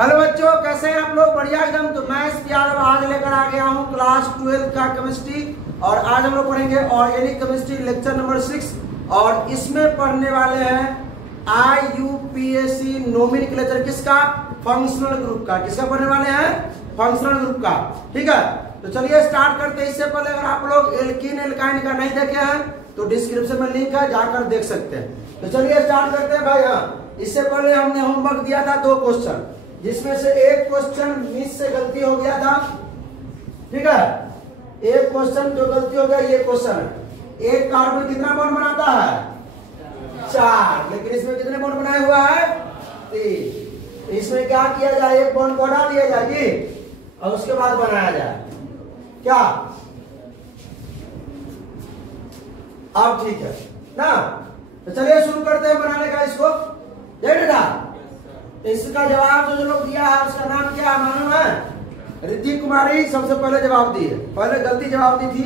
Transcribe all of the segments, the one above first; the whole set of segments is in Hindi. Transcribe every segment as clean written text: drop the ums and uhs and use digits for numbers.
हेलो बच्चों, कैसे हैं आप लोग? बढ़िया एकदम। तो मैं यादव आज लेकर आ गया हूँ क्लास 12 का केमिस्ट्री, और आज हम लोग पढ़ेंगे ऑर्गेनिक केमिस्ट्री लेक्चर नंबर 6। और इसमें पढ़ने वाले हैं IUPAC नोमेनक्लेचर किसका? फंक्शनल ग्रुप का। किसका पढ़ने वाले हैं? फंक्शनल ग्रुप का। ठीक है, तो चलिए स्टार्ट करते हैं। इससे पहले अगर आप लोग एल्कीन एल्काइन का नहीं देखे हैं तो डिस्क्रिप्शन में लिंक है, जाकर देख सकते हैं। तो चलिए स्टार्ट करते हैं भाई। हाँ, इससे पहले हमने होमवर्क दिया था 2 क्वेश्चन, जिसमें से एक क्वेश्चन मिस से गलती हो गया था। ठीक है, एक क्वेश्चन जो गलती हो गया ये क्वेश्चन है। एक कार्बन कितना बॉन्ड बनाता है? 4, लेकिन इसमें कितने बॉन्ड बनाए हुआ है? 3। इसमें क्या किया जाए? एक बॉन्ड को हटा दिया जाए जी, और उसके बाद बनाया जाए क्या? अब ठीक है ना। तो चलिए शुरू करते हैं बनाने का इसको। जय बेटा, इसका जवाब जो लोग दिया है उसका नाम क्या मालूम है? रिद्धि कुमारी सबसे पहले जवाब दिए। पहले गलती जवाब दी थी,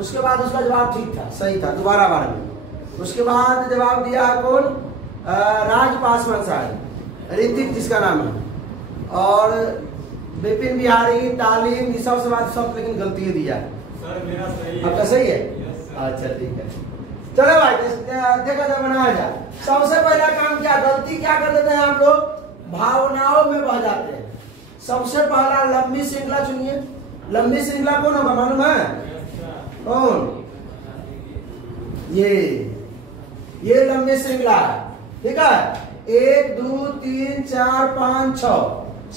उसके बाद उसका जवाब ठीक था, सही था, दोबारा बार में। उसके बाद जवाब दिया कौन? राज पासवान साहब, ऋतिक जिसका नाम है, और विपिन बिहारी, तालीम, ये सब सवाल सब लेकिन गलती दिया सर। मेरा सही है। आपका सही है? अच्छा ठीक है, चलो भाई देखा जाए, बनाया जाए। सबसे पहला काम क्या? गलती क्या कर देते हैं आप लोग? भावनाओं में बह जाते हैं। सबसे पहला लंबी श्रृंखला चुनिए। लंबी श्रृंखला कौन होगा मालूम है? कौन? ये लंबी श्रृंखला है। ठीक है, 1 2 3 4 5 6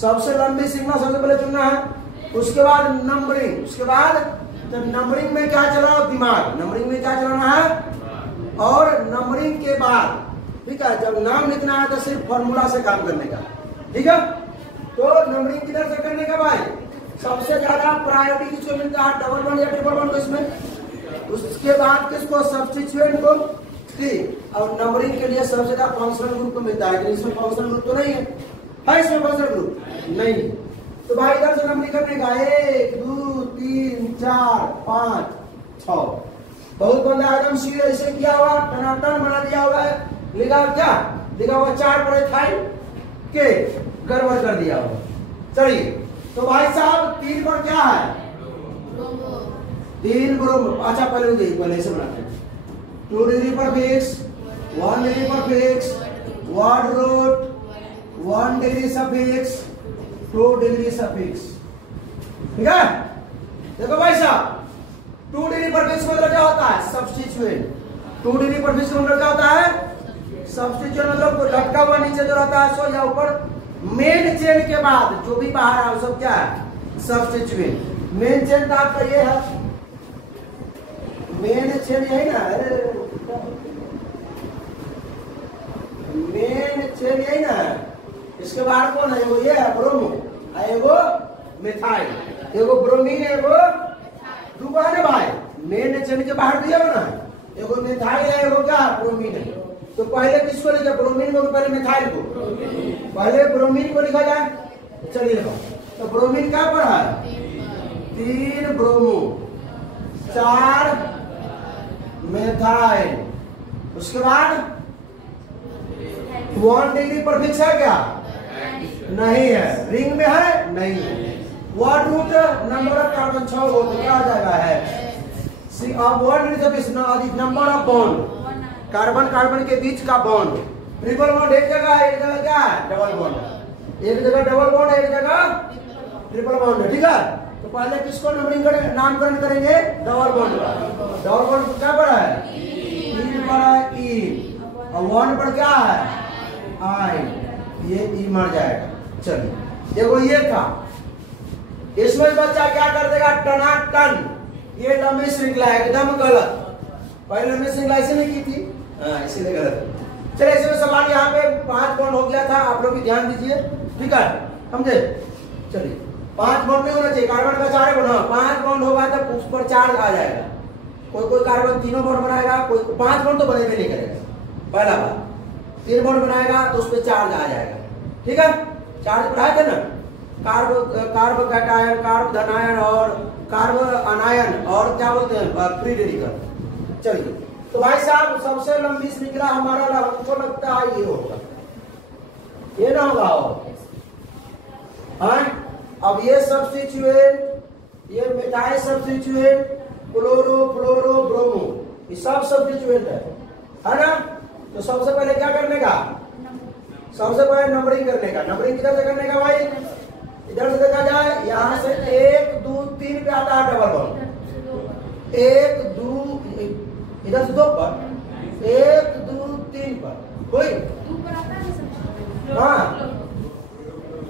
सबसे लंबी श्रृंखला सबसे पहले चुनना है। उसके बाद नंबरिंग। उसके बाद जब नंबरिंग में क्या चलाओ? दिमाग। नंबरिंग में क्या चलाना है? और नंबरिंग के बाद ठीक है, जब नाम लिखना है तो सिर्फ फॉर्मूला से काम करने का। ठीक है, तो नंबरिंग किधर से करने का भाई? सबसे ज्यादा प्रायोरिटी किसको मिलता है? डबल बॉन्ड या ट्रिपल बॉन्ड को इसमें। उसके बाद किसको? सब्स्टिट्यूएंट को। ठीक, और नंबरिंग के लिए सबसे ज्यादा फंक्शनल ग्रुप को मिलता है, लेकिन इसमें फंक्शनल ग्रुप तो नहीं है। इसमें फंक्शनल ग्रुप नहीं है, तो भाई इधर से नंबरिंग करने का 1 2 3 4 5 6 बहुत बंदा एकदम सीधे ऐसे किया हुआ, टनाटन बना दिया हुआ है। लिखा क्या? लिखा हुआ 4 पर एथाइल के, गड़बड़ कर दिया हुआ। चलिए, तो भाई साहब 3 पर क्या है? 3 ब्रोमो। अच्छा पहले ऐसे बनाते हैं। 2 degree prefix, 1 degree prefix, 1 root, 1 degree suffix, 2 degree suffix. ठीक है, देखो भाई साहब 2 डिग्री पर फिक्स मतलब क्या होता है? सब्स्टिट्यूएंट। 2 डिग्री पर फिक्स मतलब क्या होता है? सब्स्टिट्यूएंट मतलब लटका हुआ नीचे जो रहता है सो, या ऊपर मेन चेन के बाद जो भी बाहर है वो सब क्या है? सब्स्टिट्यूएंट। मेन चेन का आपका ये है, मेन चेन यही ना है, मेन चेन यही ना है। इसके बाहर कौन है? वो ये है ब्रोमो, एगो मिथाइल, एगो ब्रोमीन, एगो दूसरा है भाई। मेन चेन के बाहर दिया ना, एगो मिथाइल है, एगो क्या? ब्रोमीन है। तो पहले किसको लिखा? ब्रोमीन को, पहले मिथाइल को। पहले ब्रोमीन को लिखा जाए। चलिए लिखो, तो ब्रोमीन क्या पर है? 3 ब्रोमो, 4 मिथाइल। उसके बाद 1 डिग्री पर फिक्स है क्या? नहीं है। रिंग में है? नहीं है। 1 रूट नंबर ऑफ कार्बन 6 हो तो क्या आ जाएगा? है। अब 1 degree number of bond, carbon carbon के बीच का बॉन्ड। ट्रिपल बॉन्ड एक जगह, एक जगह क्या है? Double bond. एक जगह डबल बॉन्ड, एक जगह ट्रिपल बॉन्ड है। ठीक है, तो पहले किसको नंबरिंग करेंगे? नामकरण करेंगे डबल बॉन्ड का। डबल बॉन्ड क्या पर है? 3 पर है ई, और 1 पर क्या है? आई। ये ई मर जाएगा। चलिए देखो, ये था। इसमें बच्चा क्या कर देगा? टनाटन। ये लंबी श्रृंखला है, एकदम गलत। पहले लंबी श्रृंखला ऐसे नहीं की थी, इसीलिए गलत। चलिए इसमें सवाल यहाँ पे 5 बॉन्ड हो गया था, आप लोग भी ध्यान दीजिए। ठीक है, समझे? चलिए 5 बॉन्ड नहीं होना चाहिए, कार्बन का 4 बॉन्ड। 5 बॉन्ड होगा तो उस पर चार्ज आ जाएगा। कोई कार्बन 3 बॉन्ड बनाएगा, कोई 5 बॉन्ड तो बनेबे नहीं करेगा। पहला बात 3 बॉन्ड बनाएगा तो उस पर चार्ज आ जाएगा। ठीक है, चार्ज बढ़ाए थे ना, कार्ब कैटायन, कार्ब धनायन और कार्ब अनायन, और क्या बोलते हैं? Free radical. चलिए, तो भाई साहब सबसे लंबी श्रृंखला हमारा हमको लगता है ये होगा, ये ना होगा। अब ये सब्स्टिट्यूएंट, ये मिथाइल सब्स्टिट्यूएंट, क्लोरो फ्लोरो ब्रोमो, ये सब सब्स्टिट्यूएंट है ना। तो सबसे पहले क्या करने का, सबसे पहले नंबरिंग करने का। नंबरिंग किधर से करने का भाई, इधर से देखा जाए, यहाँ से 1 2 3 पे आता है डबल बॉन्ड, 1 2, इधर से 2 पर, 1 2 3 पर कोई, हाँ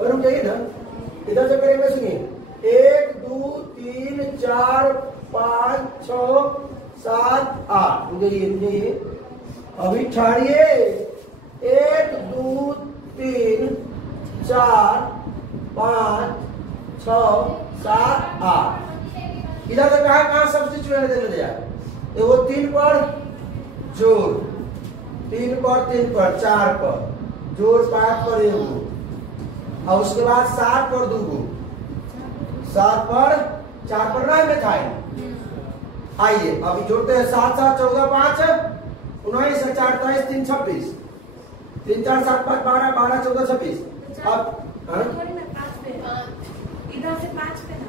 रुक जाइए ना, इधर से करेंगे, सुनिए 1 2 3 4 5 6 7 8, रुक जाइए अभी ठहरिए, 1 2 3 4 5 6 7 8, इधर से कहा सब्स्टिट्यूएंट दे जाए, वो 3 पर जोड़, 3 पर 3 पर 4 पर जोड़, 5 पर 1 गो, और उसके बाद 7 पर 2 गो, 7 पर 4 पर ना मिथाइल। आइए अभी जोड़ते हैं, 7 7 14 5 19 4 23 3 26, 3 4 7 5 12 12 14 26। अब इधर से 5 पे ना,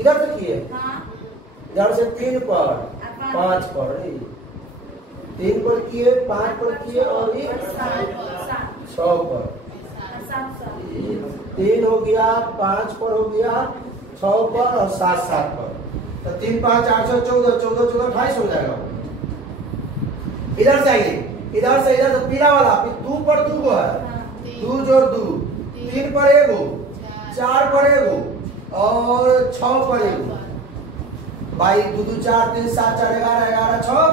इधर से किए, इधर से 3 पर 5 पर, 3 पर किए, 5 पर किए, और ये 6 पर, 3 हो गया, 5 पर हो गया, 6 पर और 7 7 पर, तो 3 5 8 6 14 14 14 28 हो जाएगा। इधर से आइए, इधर से पीला वाला 2 पर 2 गो है, 2 जोड़ 2, 3 पर 1 गो, 4 पर 1 गो और 6 पर 1 गो, भाई 2 2 4 3 7 4 11 11 6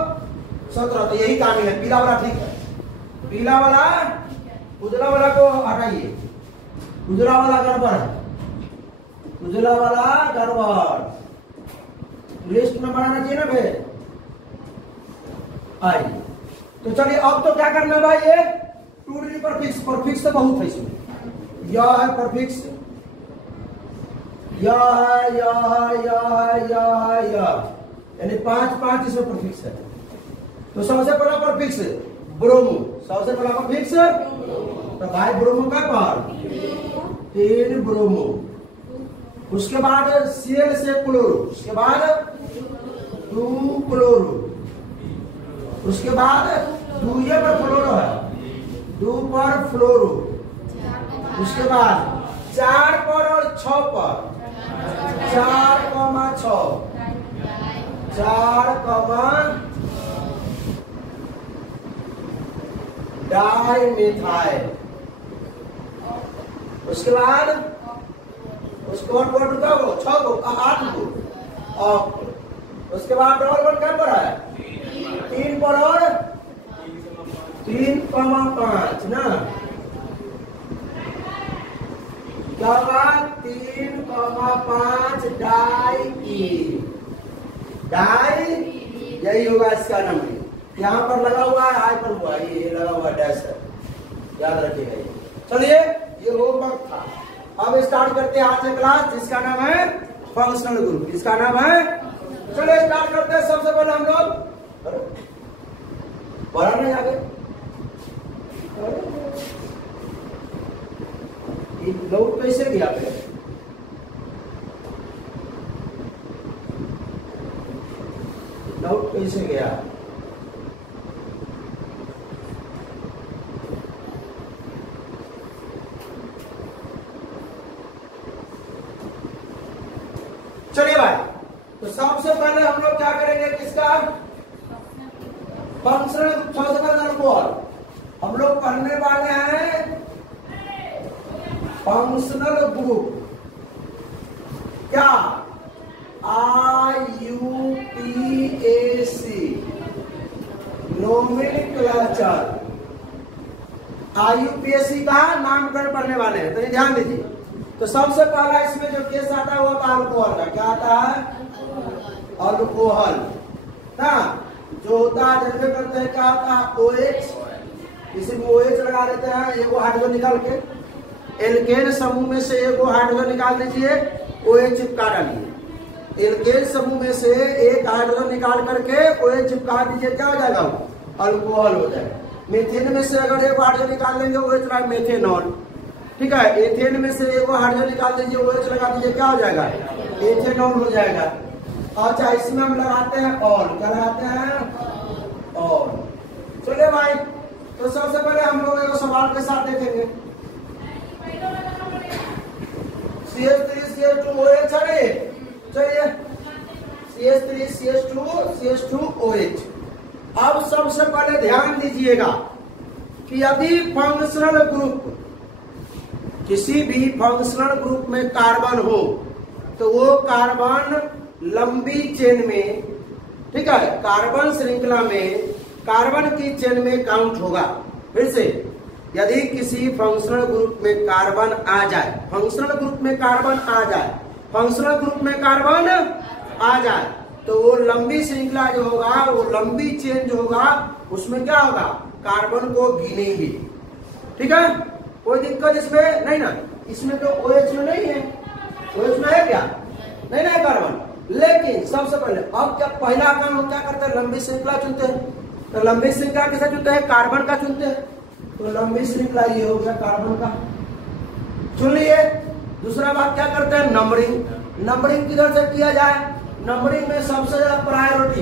17, तो यही काम है। पीला वाला ठीक है, पीला वाला, उजला वाला को हटाइए, उजला वाला गड़बड़ है, उजला वाला गड़बड़, लिस्ट में बनाना चाहिए ना भाई। आइए तो चलिए, अब तो क्या करना है भाई, ये टू डिग्री परफिक्स, परफिक्स तो बहुत है इसमें, यह है परफिक्स, यह है, यह है, यह है, यह है, यह, यानी 5 5 इसमें परफिक्स है। तो सबसे पहला परफिक्स ब्रोमो, सबसे पहला परफिक्स, तो भाई ब्रोमो का पर 3 ब्रोमो, उसके बाद Cl से क्लोरो, उसके बाद 2 क्लोरो, उसके बाद 2 ये पर फ्लोरो है, 2 पर फ्लोरो, उसके बाद 4 पर और 6 पर, 4 6 4 डाइमिथाइल, उसके बाद उसको 6 गो 8 गो, और उसके बाद डबल बॉन्ड क्या पर है, 3 पर और 3 5 ना, क्या बात, 3 5 डाई, यही होगा इसका नंबर। यहाँ पर लगा हुआ है, आई पर हुआ है, ये लगा हुआ है डैश है, याद रखिएगा ये। चलिए ये होमवर्क था, अब स्टार्ट करते हैं आज से क्लास, जिसका नाम है फंक्शनल ग्रुप, जिसका नाम है, चलिए स्टार्ट करते हैं। सबसे पहले हम लोग बड़ा नहीं आगे, लोग कैसे गया पे, लोग कैसे गया, चलिए भाई, तो सबसे पहले हम लोग क्या करेंगे, किसका फंक्शनल, सबसे पहले अल्कोहल हम लोग पढ़ने वाले हैं, फंक्शनल ग्रुप, क्या IUPAC, नोमेनक्लेचर, IUPAC का नामकरण पढ़ने वाले हैं, तो ये ध्यान दीजिए। तो सबसे पहला इसमें जो केस आता है वो आता है अल्कोहल का, क्या आता है, अल्कोहल ना, जो होता है जनरेट करते हैं, क्या होता है OH, इसी में OH लगा देते हैं, एगो हाइड्रोजन निकाल के, एल्केन समूह में से एगो हाइड्रोजन निकाल दीजिए, OH चिपका डालिए, एल्केन समूह में से एक हाइड्रोजन निकाल करके OH चिपका दीजिए, क्या हो जाएगा, वो अल्कोहल हो जाएगा। मीथेन में से अगर एक हाइड्रोजन निकाल देंगे, OH मेथेनॉल, ठीक है, एथेन में से एगो हाइड्रोजन निकाल दीजिए, OH लगा दीजिए, क्या हो जाएगा? एथेनॉल हो जाएगा। अच्छा, इसमें हम लगाते हैं ऑल, क्या लगाते हैं? ऑल। चलिए भाई, तो सबसे पहले हम लोग एक सवाल के साथ देखेंगे। CH3CH2OH है, चलिए CH3CH2CH2OH। अब सबसे पहले ध्यान दीजिएगा कि यदि फंक्शनल ग्रुप, किसी भी फंक्शनल ग्रुप में कार्बन हो तो वो कार्बन लंबी चेन में, ठीक है, कार्बन श्रृंखला में कार्बन की चेन में काउंट होगा। फिर से, यदि किसी फंक्शनल ग्रुप में कार्बन आ जाए, फंक्शनल ग्रुप में कार्बन आ जाए, फंक्शनल ग्रुप में कार्बन आ जाए, तो वो लंबी श्रृंखला जो होगा, वो लंबी चेन जो होगा, उसमें क्या होगा? कार्बन को गिनेंगे। ठीक है, कोई दिक्कत इसमें नहीं ना? इसमें तो OH में नहीं है, OH में है क्या? नहीं ना कार्बन। लेकिन सबसे पहले अब क्या पहला काम हम क्या करते हैं? लंबी श्रृंखला चुनते हैं। तो लंबी श्रृंखला किसे चुनते हैं? कार्बन का चुनते हैं। तो लंबी श्रृंखला ये हो गया कार्बन का, चुन लिए। दूसरा बात क्या करते हैं? नंबरिंग। नंबरिंग किधर से किया जाए? नंबरिंग में सबसे ज्यादा प्रायोरिटी,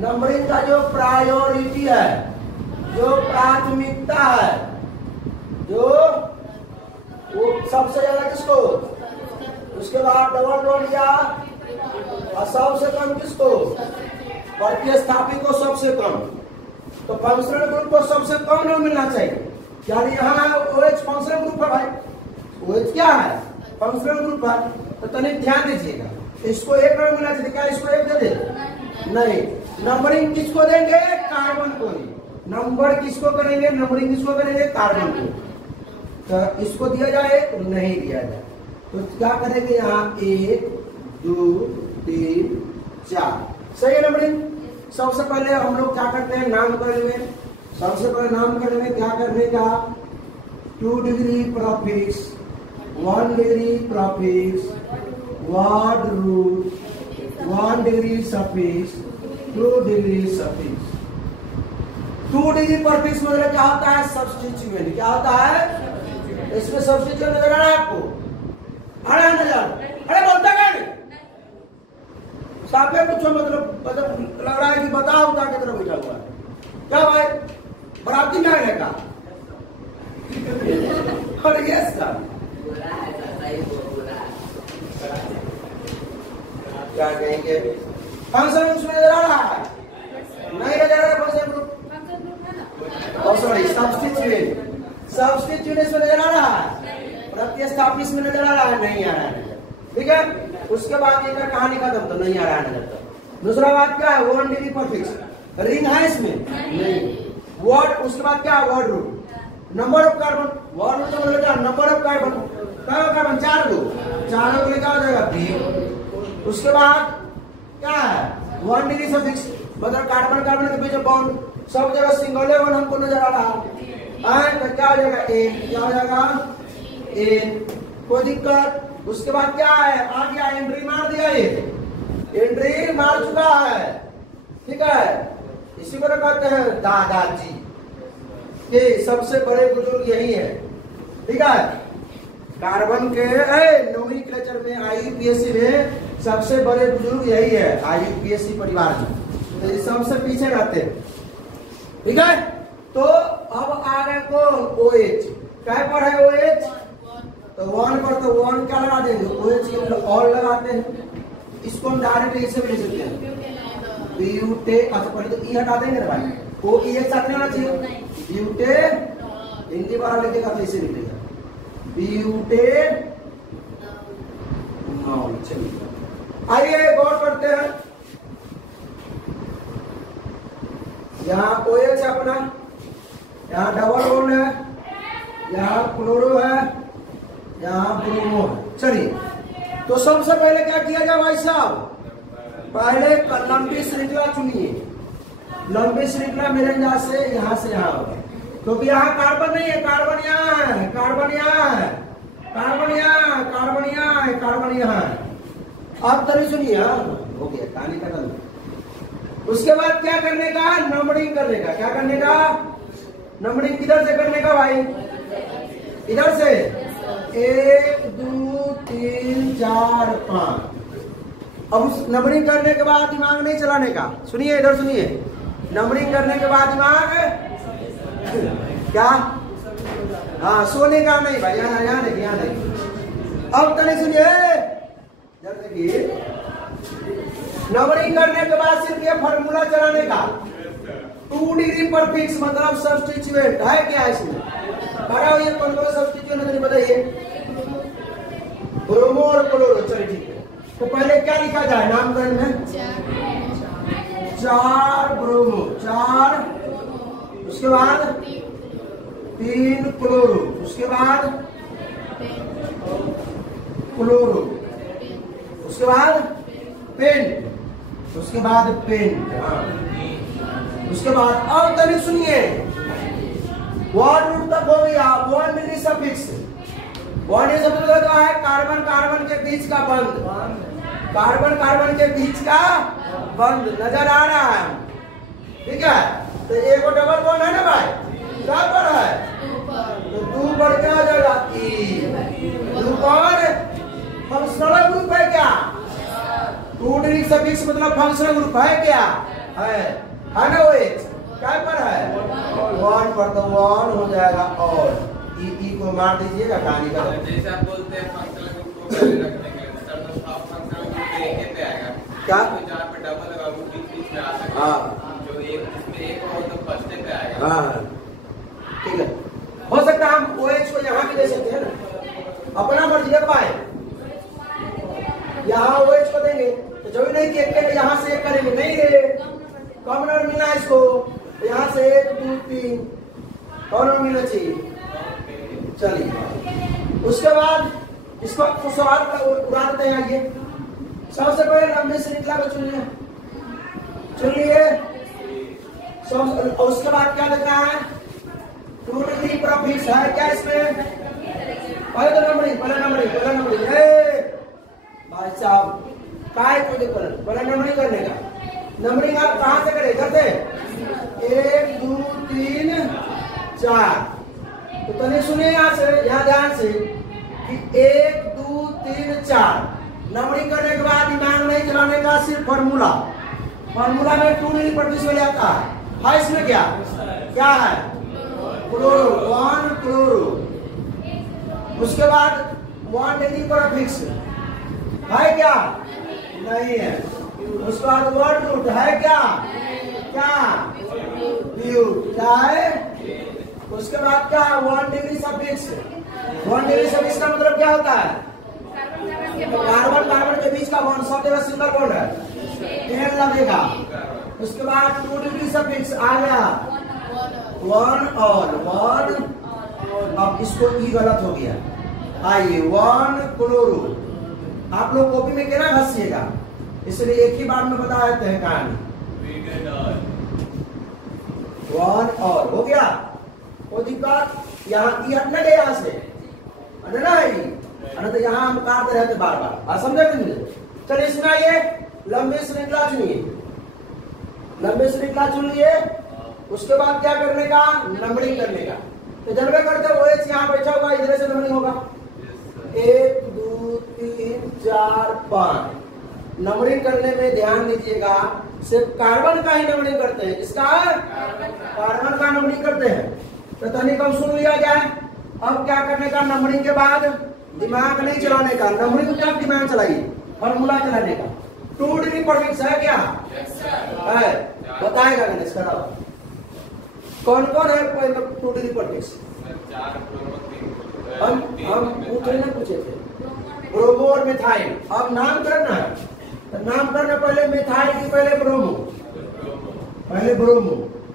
नंबरिंग का जो प्रायोरिटी है, जो प्राथमिकता है, जो वो सबसे ज्यादा किसको? उसके बाद डबल बॉन्ड या और सबसे कम किसको? प्रतिस्थापी को सबसे कम। तो फंक्शनल ग्रुप को सबसे कम नंबर मिलना चाहिए। यानी यहाँ OH फंक्शनल ग्रुप है भाई, OH क्या है? फंक्शनल ग्रुप है। तो तनिक ध्यान दीजिएगा, इसको 1 नंबर मिलना चाहिए। क्या इसको 1 दे दे? नहीं। नंबरिंग किसको देंगे? कार्बन को ही। नंबर किसको करेंगे? नंबरिंग किसको करेंगे? कार्बन को। तो इसको दिया जाए तो नहीं दिया जाए, तो क्या करेंगे? यहाँ 1 2 3 4, सही है नंबरिंग। सबसे पहले हम लोग क्या करते हैं? नामकरण में सबसे पहले नामकरण में क्या करने का? 2 degree prefix, 1 degree prefix, word root, 1 degree suffix, 2 degree suffix. 2 degree prefix मतलब क्या होता है? सब्स्टिट्यूएंट। क्या होता है? इसमें सब्स्टिट्यूएंट नजर आ रहा है आपको? अरे नजर, अरे बोलता क्या? साफे कुछ मतलब लग रहा है कि बताओ उठा की तरफ बैठा हुआ है। क्या भाई, बराती में आने का? और यस सर, क्या कहेंगे? फंक्शन उसमें नजर आ रहा है? नहीं नजर आ रहा function group. Sorry, substituent, substituent इसमें नजर आ रहा है? प्रतिस्थापी इसमें नजर आ रहा है? नहीं आ रहा है। ठीक है, उसके बाद ये कहानी खत्म, तो नहीं आ रहा है नजर। तो दूसरा बात क्या है? 1 डिग्री प्रॉफिक्स। रिंग है इसमें? नहीं। वर्ड, उसके बाद क्या है? Word root, number of carbon. Word root तो बोलेगा नंबर ऑफ कार्बन। कार्बन 4 दो, 4 को लेकर आ जाएगा 3। उसके बाद क्या है? 1 डिग्री सफिक्स, मतलब कार्बन कार्बन के बीच बॉन्ड, सब जगह सिंगल वन हमको नजर आ रहा है। तो क्या हो जाएगा? एन। क्या हो जाएगा? एन। कोई दिक्कत? उसके बाद क्या है? आ गया, एंट्री मार दिया, ये एंट्री मार चुका है। ठीक है, इसी को कहते हैं दादाजी के सबसे बड़े बुजुर्ग यही है। ठीक है, कार्बन के नोमेनक्लेचर में IUPAC में सबसे बड़े बुजुर्ग यही है, IUPAC परिवार में, तो ये सबसे पीछे रहते हैं। ठीक है, तो अब आ गए कौन? OH। क्या पर है OH? तो 1 पर, तो 1 क्या लगा देंगे? OH ऑल लगाते हैं। इसको हम डायरेक्ट इसे भी लिख सकते हैं, ब्यूटे। अच्छा, पहले तो ई हटा देंगे ना भाई, वो ई एक साथ नहीं होना चाहिए। ब्यूटे हिंदी बार लिखेगा तो इसे लिखेगा ब्यूटे। चलिए आइए गौर करते हैं। यहाँ OH अपना, यहाँ डबल बॉन्ड है, यहाँ क्लोरो है, यहाँ ब्रोमो है। चलिए, तो सबसे पहले क्या किया जाए भाई साहब? पहले लंबी श्रृंखला चुनिए। लंबी श्रृंखला मेरे अंदाज से यहाँ से यहाँ होगा, क्योंकि यहाँ कार्बन नहीं है, कार्बन यहाँ है, कार्बन यहाँ है, कार्बन यहाँ, कार्बन यहाँ है, कार्बन यहाँ है। अब तभी सुनिए, हो गया कहानी खत्म। उसके बाद क्या करने का? नंबरिंग करने का। क्या करने का? नंबरिंग किधर से करने का भाई? इधर से 1 2 3 4 5। अब उस नंबरिंग करने के बाद दिमाग नहीं चलाने का। सुनिए इधर सुनिए, नंबरिंग करने के बाद दिमाग क्या, हाँ सोने का नहीं भाई, यहाँ देखिए। अब तने सुनिए, जैसे कि नंबरिंग करने के बाद सिर्फ ये फॉर्मूला चलाने का। 2 डिग्री पर फिक्स मतलब सब्स्टिट्यूएंट है क्या इसमें? बताओ ये कौन कौन सब्स्टिट्यूएंट है बताइए। ब्रोमो और क्लोरो। चलिए ठीक है, तो पहले क्या लिखा जाए नामकरण में? 4 ब्रोमो, 4, उसके बाद 3 क्लोरो, उसके बाद क्लोरो, उसके बाद पेंट, उसके बाद पेंट। उसके बाद अब तनिक सुनिए, 1 रूट तक हो गया। 1 डिग्री सफिक्स, 1 डिग्री सफिक्स मतलब है कार्बन कार्बन के बीच का बंध, कार्बन कार्बन के बीच का बंध नजर आ रहा है, ठीक है। तो एक डबल बॉन्ड है ना भाई, क्या पर है? तो 2 पर क्या हो जाएगा? 2 पर फंक्शनल ग्रुप है क्या? 2 डिग्री सफिक्स मतलब फंक्शनल ग्रुप है क्या? है ना। वो क्या पर है? 1 पर, तो 1 हो जाएगा। और ई को मार दीजिएगा कहानी का। जैसे आप बोलते हैं फंक्शनल ग्रुप को रखने के लिए सर, तो आप फंक्शनल ग्रुप एक पे आएगा क्या? तो जहाँ पे डबल होगा वो बीच में आ सकता है। हाँ, जो एक जिसमें एक हो तो फर्स्ट पे आएगा। हाँ ठीक है। हो सकता है हम OH को यहाँ भी दे सकते हैं ना, अपना मर्जी है पाए। यहाँ OH को देंगे तो जो भी नहीं कि एक यहाँ से एक करेंगे, नहीं रे कॉमन नंबर मिलना है इसको, तो यहाँ से 1 2 3 कॉमन नंबर मिलना चाहिए। चलिए उसके बाद इसको सवाल उड़ा देते हैं। ये सबसे पहले लंबे श्रृंखला को चुन लिए। उसके बाद क्या लिखा है? 2 डिग्री पर फिक्स है क्या इसमें? पहले नंबरिंग भाई साहब काय को देखो, पहले नंबरिंग करने का। नंबरिंग आप कहां से करें? इधर से 1 2 3 4। तो तने सुनिए यहाँ से, यहाँ ध्यान से कि 1 2 3 4 नंबरिंग करने के बाद दिमाग नहीं चलाने का, सिर्फ फॉर्मूला में 2 डिग्री पर फिक्स हो जाता है। इसमें क्या है? Chloro, 1 chloro. उसके बाद 1 डिग्री पर फिक्स है क्या? नहीं है। उसके बाद 1 रूट है क्या? क्या है? उसके बाद क्या? 1 डिग्री सफिक्स। 1 डिग्री सफिक्स का मतलब क्या होता है? कार्बन कार्बन के बीच का बॉन्ड, सब जगह सिंगल बॉन्ड है, पेड़ लगेगा। उसके बाद 2 डिग्री सफिक्स आ गया 1 और 1। अब इसको ई गलत हो गया। आइए 1 क्लोरो। आप लोग कॉपी में क्या घसीएगा, इसलिए एक ही बार में बता देते हैं कहानी। 1 और हो गया। वो दिक्कत यहाँ ई हटने गया, यहाँ से हटना है, तो यहाँ हम काटते रहते बार। समझे कि नहीं? चलिए इसमें आइए, लंबी श्रृंखला चुनिए। लंबी श्रृंखला चुन लिए। उसके बाद क्या करने का? नंबरिंग करने का। तो जनवे करते OH यहाँ बैठा होगा, इधर से नंबरिंग होगा 1 2 3 4 5। नंबरिंग करने में ध्यान दीजिएगा, सिर्फ कार्बन का ही नंबरिंग करते हैं। इसका कार्बन का नंबरिंग करते हैं। तो तनिक हम सुन लिया जाए। अब क्या करने का? नंबरिंग के बाद दिमाग नहीं चलाने का। नंबरिंग क्या दिमाग चलाइए? फॉर्मूला चलाने का। 2 डिग्री पर फिक्स है क्या? है, बताएगा गणेश कराओ। कौन कौन है 2 डिग्री पर फिक्स? हम पूछे थे ब्रोमो और मिथाइल। अब नाम करना है, तो नाम करना पहले मिथाइल की पहले ब्रोमो,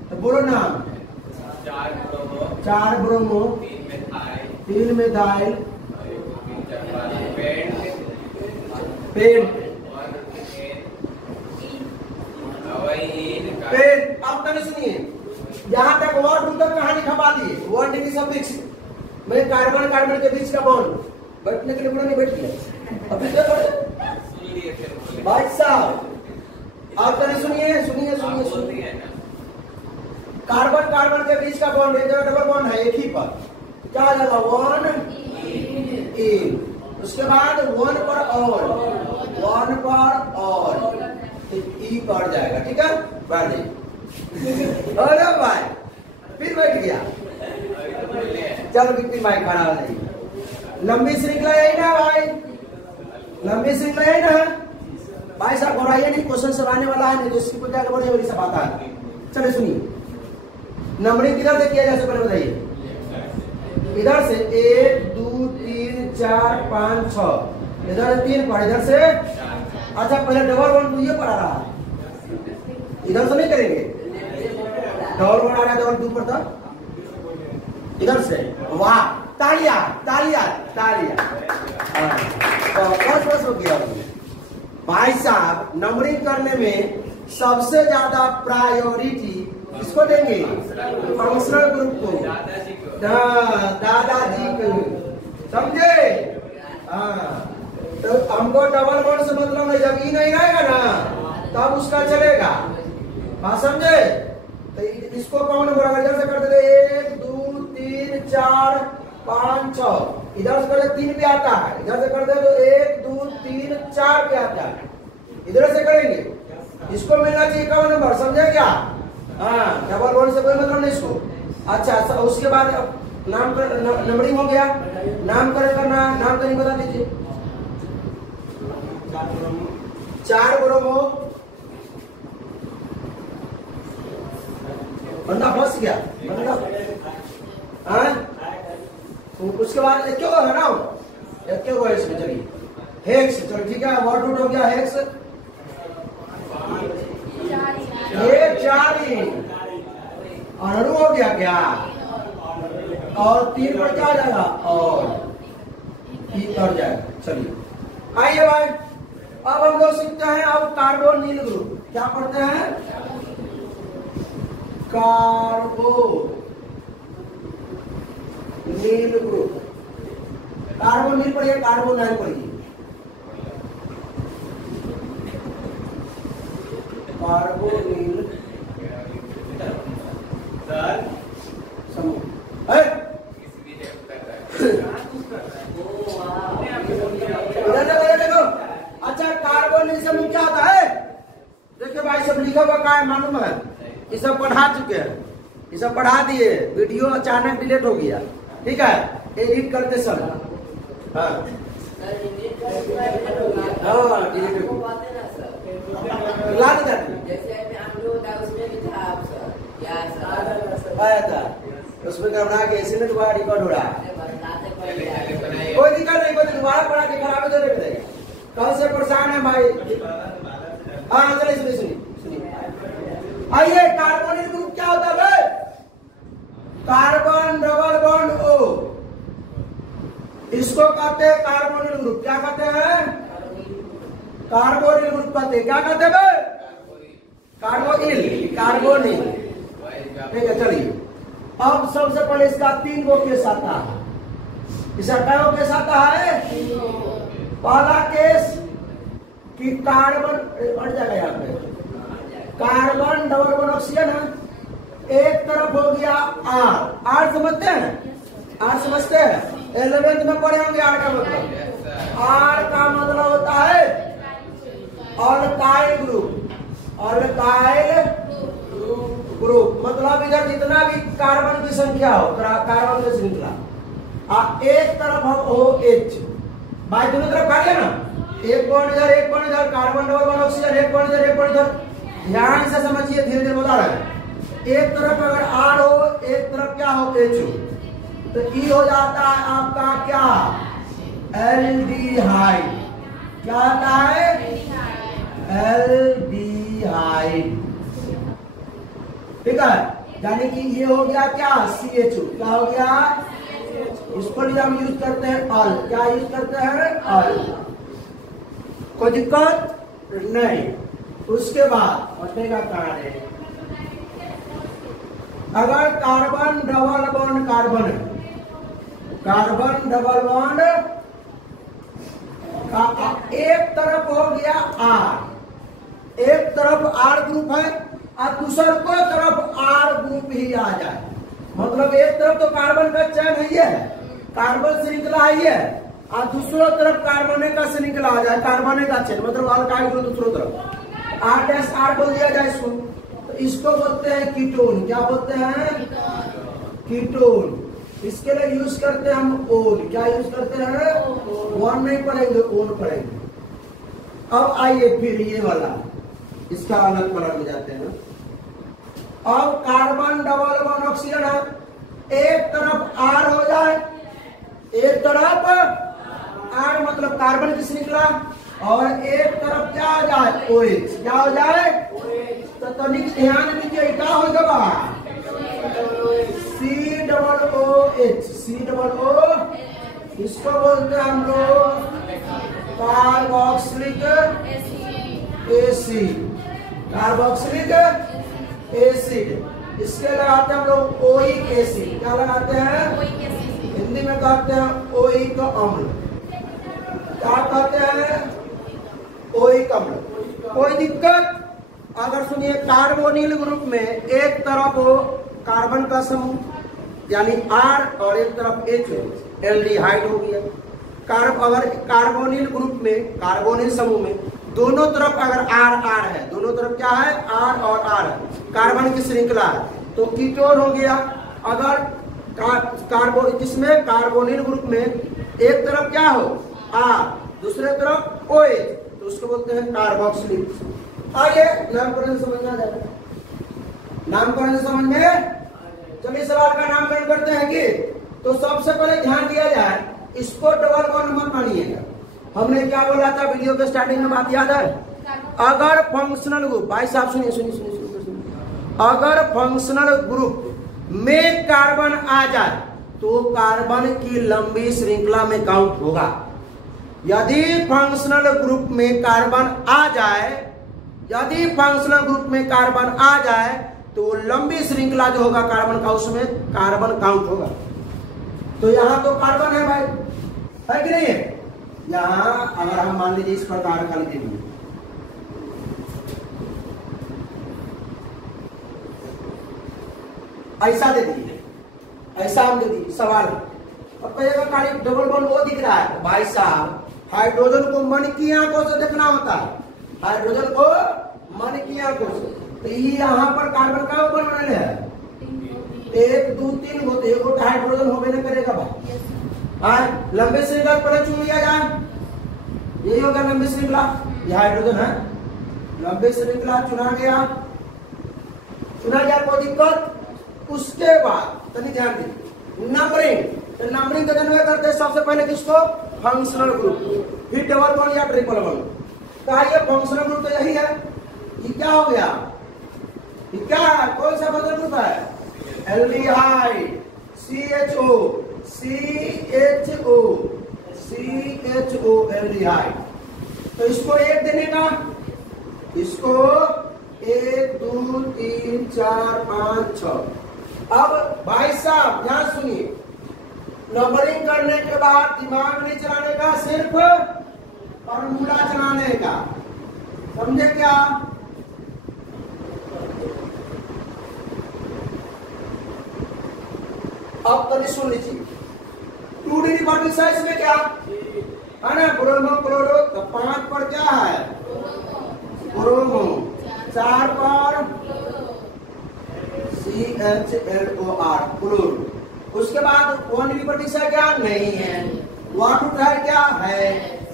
तो बोलो नाम। 4 ब्रोमो 3 मिथाइल पेंट। अब तने सुनिए, यहाँ तक 1 रूट तक कहानी खपा दिए। 1 डिग्री सफिक्स में कार्बन कार्बन के बीच का बॉन्ड, बैठने के लिए नहीं बैठ गया। अभी भाई साहब आप तने सुनिए। कार्बन कार्बन के बीच का बॉन्ड, एक जगह डबल बॉन्ड है एक ही पर, क्या आ जाएगा 1 इन। उसके बाद 1 पर और ई पड़ जाएगा, ठीक है भाई। अरे भाई फिर बैठ गया, चलो फिर भाई खड़ा हो जाइए। लंबी श्रृंखला यही ना भाई, लंबी श्रृंखला यही ना भाई साहब। घबराइए नहीं, क्वेश्चन सब आने वाला है, नहीं तो इसकी कोई क्या गड़बड़ है सब आता है। चलिए सुनिए, नंबरिंग किधर से किया जाए सबसे पहले बताइए। इधर से 1 2 3 4 5 6, इधर से 3 पर, इधर से अच्छा पहले डबल 1 2 ये पर आ रहा है, इधर से नहीं करेंगे। डबल 1 आ रहा है, डबल 2 पर था, इधर से। वाह, तालियां तालियां तालियां। बस हो गया भाई साहब। नंबरिंग करने में सबसे ज्यादा प्रायोरिटी किसको देंगे? फंक्शनल ग्रुप को, दादाजी को, समझे? हाँ, तो हमको डबल 1 से मतलब नहीं, जब ई नहीं रहेगा ना तब उसका चलेगा, बात समझे? तो इसको कौन बराबर इधर से कर देते 1 2 3 4 5 6, इधर से कर दे 3 पे आता है, इधर से कर दे तो 1 2 3 4 पे आता है, इधर से करेंगे। इसको मिलना चाहिए कौन नंबर, समझे क्या? हाँ, डबल 1 से कोई मतलब नहीं इसको। अच्छा, उसके बाद नाम नंबरिंग हो गया, नामकरण करना, नामकरण बता दीजिए। 4 ब्रोमो, बंदा फंस गया बंदा। उसके बाद एक क्यों है ना, एक क्यों है इसमें, चलिए हेक्स, चलो ठीक है, वर्ड रूट हो गया हेक्स, ये 4 और अणु हो गया क्या, और 3 पर क्या आ जाएगा, और ई कर जाएगा। चलिए आइए भाई, अब हम लोग सीखते हैं अब कार्बोनिल ग्रुप। क्या पढ़ते हैं? Carbonyl group. कार्बोनिल पढ़िए, कार्बोनाइल पढ़िए। कार्बोनिल समूह है। देखो, अच्छा कार्बोनिल समूह क्या होता है? देखिए भाई, सब लिखा हुआ का है मालूम है, ये सब पढ़ा चुके हैं, ये सब पढ़ा दिए, वीडियो अचानक डिलीट हो गया, ठीक है, एडिट करते समय। हाँ हाँ डिलीट हो गया, ला दे आया था, उसमें घबरा के ऐसे में दोबारा रिकॉर्ड हो रहा है। कोई दिक्कत नहीं, कोई दोबारा पढ़ा के खराब तो नहीं करेगा। कल से परेशान है भाई। हाँ चलिए सुनिए, आइए कार्बोनिल ग्रुप क्या होता है भाई? कार्बन डबल बॉन्ड O, इसको कहते हैं कार्बोनिल ग्रुप। क्या कहते हैं? कार्बोनिल ग्रुप कहते हैं। क्या कहते हैं भाई? कार्बोनिल। ठीक है, चलिए अब सबसे पहले इसका 3 गो केस आता है। इसका क्या केस आता है? पहला केस कि कार्बन हट जाएगा यहाँ पे, कार्बन डबल बॉन्ड ऑक्सीजन है, एक तरफ हो गया R समझते हैं? R समझते हैं? 11th में पढ़े होंगे R का मतलब। R का मतलब होता है ऑल्काइल ग्रुप। ऑल्काइल ग्रुप मतलब इधर जितना भी कार्बन की संख्या हो, कार्बन की श्रृंखला, एक तरफ हो OH, भाई दोनों तरफ काट लेना, एक बॉन्ड इधर एक बॉन्ड इधर, कार्बन डबल बॉन्ड ऑक्सीजन, एक बॉन्ड इधर एक बॉन्ड इधर। ध्यान से समझिए, धीरे धीरे बता रहे हैं। एक तरफ अगर R हो, एक तरफ क्या हो H हो, तो ई हो जाता है आपका क्या? एल्डिहाइड। क्या आता है? एल्डिहाइड। ठीक है, यानी कि ये हो गया क्या? CHO। क्या हो गया? इसको भी हम यूज करते हैं अल। क्या यूज करते हैं? अल। कोई दिक्कत नहीं। उसके बाद बचेगा कार्बन। अगर कार्बन डबल बॉन्ड कार्बन है, कार्बन डबल बॉन्ड का एक तरफ हो गया R, एक तरफ R ग्रुप है और दूसर को तरफ R ग्रुप ही आ जाए, मतलब एक तरफ तो कार्बन का चयन है ये, कार्बन श्रृंखला है ये, और दूसरों तरफ कार्बन का श्रृंखला आ जाए, कार्बन का चयन मतलब अल्काइल को दूसरों तरफ R' बोल दिया जाए इसको, तो इसको बोलते हैं कीटोन। क्या बोलते हैं? कीटोन। इसके लिए यूज करते हैं हम ओन। क्या यूज करते हैं? वन नहीं पढ़ेंगे, ओन पढ़ेंगे। अब आइए फिर ये वाला, इसका अलग कलर में जाते हैं। अब कार्बन डबल बॉन्ड ऑक्सीजन है, एक तरफ R हो जाए, एक तरफ R मतलब कार्बन की श्रृंखला, और एक तरफ क्या हो जाए? OH। क्या हो जाए? तो तनिक ध्यान दीजिए, क्या हो जाएगा? COOH। COO इसको बोलते हैं हम लोग कार्बोक्सिलिक एसिड। Carboxylic acid. इसके लगाते हैं हम लोग ओइक एसिड। क्या लगाते हैं? हिंदी में कहते हैं ओइक अम्ल। क्या कहते हैं? ओइक अम्ल। कोई दिक्कत? अगर सुनिए, कार्बोनिल ग्रुप में एक तरफ कार्बन का समूह यानी R और एक तरफ H एल्डिहाइड हो गया। अगर कार्बोनिल ग्रुप में, कार्बोनिल समूह में दोनों तरफ अगर R है, दोनों तरफ क्या है? R और R कार्बन की श्रृंखला है, तो कीटोन हो गया। अगर जिसमें कार्बोनिल ग्रुप में एक तरफ क्या हो? R, दूसरे तरफ OH, तो उसको बोलते हैं कार्बोक्सिलिक। आइए नामकरण समझना जाए। नामकरण समझ में, चलिए सवाल का नामकरण करते हैं कि, तो सबसे पहले ध्यान दिया जाए, इसको डबल बॉन्ड मत मानिएगा। हमने क्या बोला था वीडियो के स्टार्टिंग में, बात याद है? अगर फंक्शनल ग्रुप, भाई साहब सुनिए, अगर फंक्शनल ग्रुप में कार्बन आ जाए तो कार्बन की लंबी श्रृंखला में काउंट होगा। यदि फंक्शनल ग्रुप में कार्बन आ जाए, यदि फंक्शनल ग्रुप में कार्बन आ जाए तो लंबी श्रृंखला जो होगा कार्बन का, उसमें कार्बन काउंट होगा। तो यहां तो कार्बन है भाई, है कि नहीं है? यहां अगर हम मान लीजिए इस प्रकार का लिख देंगे, ऐसा दे दीजिए, ऐसा हम दे दीजिए सवाल। अब कहिएगा खाली डबल बॉन्ड वो दिख रहा है, भाई साहब हाइड्रोजन को मन की आंखों से देखना होता है, हाइड्रोजन को मन की आंखों से। तो यहाँ पर कार्बन का ऊपर बने है 1 2 3 होते, एक हाइड्रोजन होबे नहीं करेगा भाई। हाँ, लंबे श्रृंखला पर चुन लिया जाए, यही होगा लंबी श्रृंखला। यह हाइड्रोजन है, लंबी श्रृंखला चुना गया, कोई दिक्कत? उसके बाद तनी ध्यान दीजिए, नंबरिंग। तो नंबरिंग का जनवे करते हैं सबसे पहले किसको? फंक्शनल ग्रुप, फिर डबल बॉन्ड या ट्रिपल बॉन्ड। तो आइए फंक्शनल ग्रुप तो यही है। ये क्या हो गया? ये क्या है? कौन सा फंक्शनल ग्रुप है? Aldehyde, CHO aldehyde. तो इसको एक देने का, इसको 1 2 3 4 5 6। अब भाई साहब ध्यान सुनिए, नंबरिंग करने के बाद दिमाग नहीं चलाने का, सिर्फ फॉर्मूला चलाने का, समझे क्या? अब तो नहीं सुन लीजिए, 2D बॉडी साइज में क्या है ना, ब्रोमो क्लोरो। तो 5 पर क्या है? ब्रोमो, 4 पर CHLOR क्लोरो। उसके बाद 1D बॉडी साइज क्या नहीं है, 1 उठाए क्या है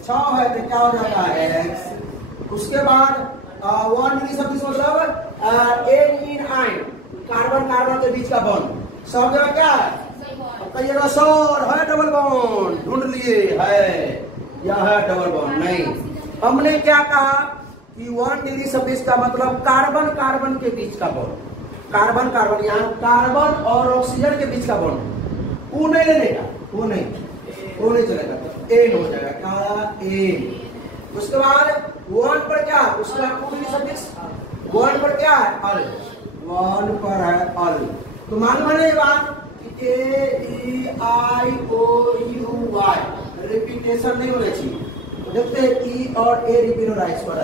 6 है, तो क्या हो जाता है X। उसके बाद 1D सब मतलब एनिन, कार्बन कार्बन के बीच का बॉन्ड, सब जगह क्या है? कहिएगा सर है डबल बॉन्ड, ढूंढ लिए है, यह है डबल बॉन्ड। नहीं, हमने क्या कहा कि 1 26 का मतलब कार्बन कार्बन के बीच का बॉन्ड, कार्बन कार्बन, यहाँ कार्बन और ऑक्सीजन के बीच का बॉन्ड, वो नहीं लेने का, वो नहीं चलेगा, तो एन हो जाएगा। क्या? एन। उसके बाद 1 पर क्या? उसके बाद 2 26 1 पर क्या है? अल, 1 पर है अल। तो मालूम है ये बात कि AEIOUY रिपीटेशन नहीं होना चाहिए। देखते हैं ई और ए रिपीट हो रहा है इस पर।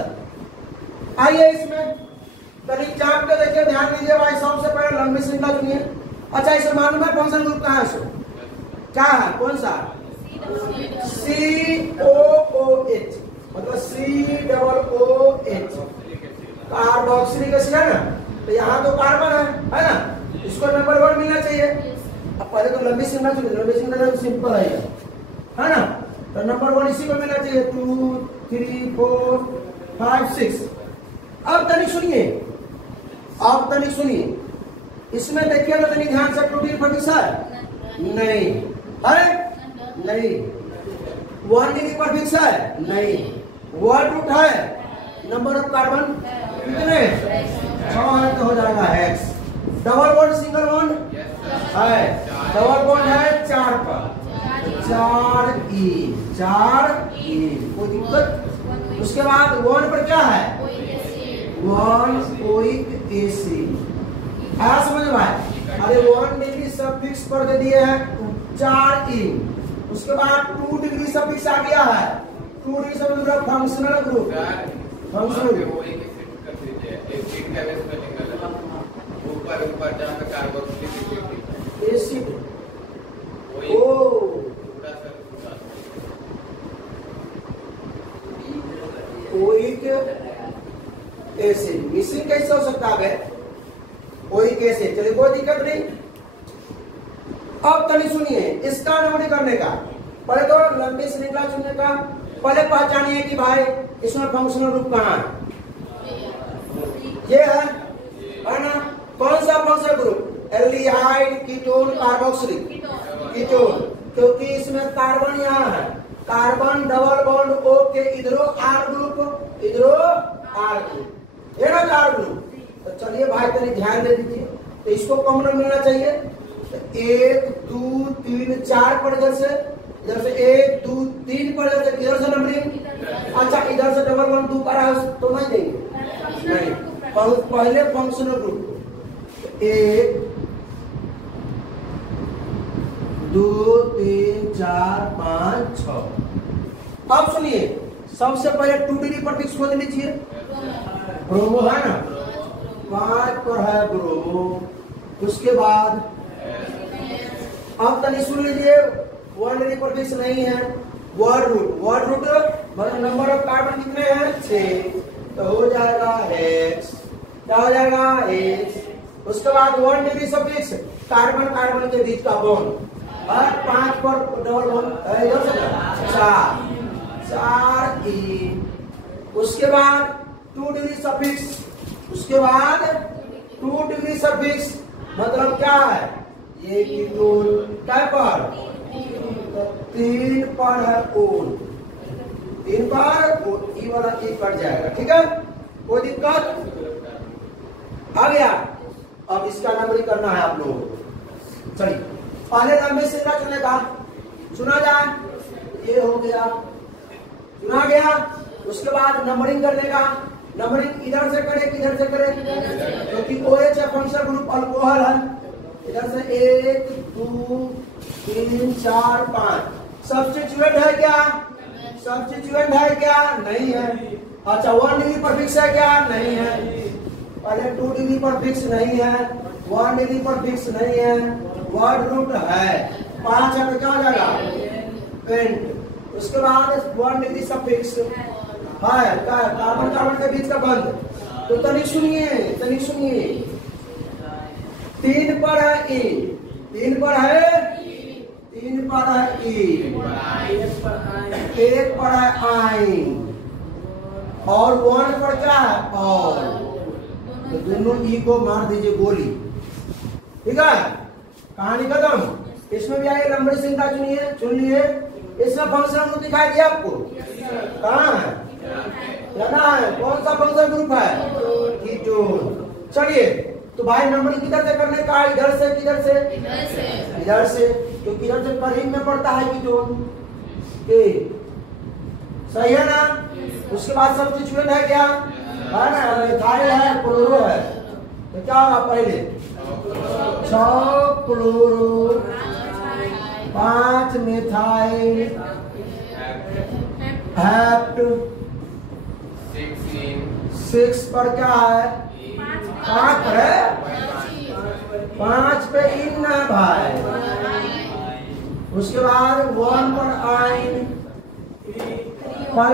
आइए इसमें तरीक चाप के देखिए, ध्यान दीजिए भाई। सबसे पहले लंबी श्रृंखला चुनिए, अच्छा इसे मालूम है फंक्शन ग्रुप कहाँ है सो क्या है कौन सा COOH मतलब COOH कार्बोक्सिलिक एसिड है ना तो यहाँ तो कार्बन है ना इसको नंबर 1 मिलना चाहिए। अब पहले तो लंबी श्रृंखला चुनिए लंबी श्रृंखला तो सिंपल है ना तो नंबर 1 इसी को मिलना चाहिए 2 3 4 5 6। अब तनिक सुनिए इसमें देखिए ना तनिक ध्यान से प्रोटीन पर है नहीं अरे नहीं 1 डिग्री पर फिक्स है नहीं वर्ड रूट है नंबर ऑफ कार्बन कितने 6 है तो हो जाएगा hex. Double bond single bond है डबल बॉन्ड है 4 पर 4 ई कोई दिक्कत। उसके बाद 1 पर क्या है 1 ओइक एसिड आया समझ में भाई। अरे 1 डिग्री सफिक्स पर दे दिए हैं 4 ई उसके बाद 2 डिग्री सफिक्स आ गया है 2 डिग्री सफिक्स फंक्शनल ग्रुप ऊपर जहाँ पे carboxylic acid oic acid missing कैसे हो सकता है ओइक एसिड चलिए कोई दिक्कत नहीं। अब तनी सुनिए इसका नोट करने का पहले तो लंबी श्रृंखला चुनने का पहले पहचानिए कि भाई इसमें फंक्शनल ग्रुप कहाँ है ये है ना कौन सा functional group aldehyde ketone carboxylic ketone क्योंकि इसमें कार्बन यहाँ है कार्बन डबल बॉन्ड O के इधरो R ग्रुप ये ना R ग्रुप। तो चलिए भाई तनी ध्यान दे दीजिए तो इसको कॉमन मिलना चाहिए तो 1 2 3 4 पर इधर से 1 2 3 पर इधर से नंबरिंग अच्छा इधर से डबल बॉन्ड 2 पर है तो नहीं देंगे नहीं पहले फंक्शनल ग्रुप 1 2 3 4 5 6। अब सुनिए सबसे पहले 2 डिग्री पर फिक्स खोज लीजिए ब्रोमो है ना 5 पर है ब्रोमो। उसके बाद अब तनी सुन लीजिए 1 डिग्री पर फिक्स नहीं है वर्ड रूट मतलब नंबर ऑफ कार्बन कितने हैं 6 तो हो जाएगा हेक्स क्या हो जाएगा हेक्स। उसके बाद 1 डिग्री सफिक्स कार्बन के बीच का बॉन्ड और 5 पर डबल बॉन्ड 4 ई। उसके बाद 2 डिग्री सफिक्स उसके बाद 2 डिग्री सफिक्स मतलब क्या है ये कीटोन क्या पर 3 पर है ओन 3 पर ई वाला ई कट जाएगा ठीक है कोई दिक्कत आ गया। अब इसका नंबरिंग करना है आप लोगों को चलिए पहले लंबे से चुने का चुना जाए ये हो गया चुना गया। उसके बाद नंबरिंग करने का नंबरिंग इधर से करे किधर से करे क्योंकि OH है फंक्शनल ग्रुप अल्कोहल है इधर से 1 2 3 4 5 सब्स्टिट्यूएंट है क्या नहीं है। अच्छा 1 डिग्री पर फिक्स है क्या नहीं है पहले 2 डिग्री पर फिक्स नहीं है 1 डिग्री पर फिक्स नहीं है वर्ड रूट है 5 है तो क्या हो जाएगा पेंट। उसके बाद 1 डिग्री सफिक्स है कार्बन के बीच का बंद तो तनिक सुनिए 3 पर है ई 3 पर है ई 1 पर है आइन और 1 पर क्या है और तो दोनों ई को मार दीजिए गोली ठीक है कहानी खत्म। इसमें भी आइए लंबी श्रृंखला चुन लिए इसमें फंक्शन ग्रुप दिखाई दिया आपको कहाँ है जाना है कौन सा फंक्शन ग्रुप है कीटोन। चलिए तो भाई नंबरिंग किधर से करने का इधर से किधर से क्योंकि इधर से करीब में पड़ता है कीटोन सही है ना। उसके बाद सब्स्टिट्यूएंट है क्या है ना मिथाइल है क्लोरो है तो क्या होगा पहले 6 क्लोरो 5 मिथाइल हेप्ट 6 पर क्या है 5 पर है 5 पे इन है भाई। उसके बाद 1 पर आइन पर।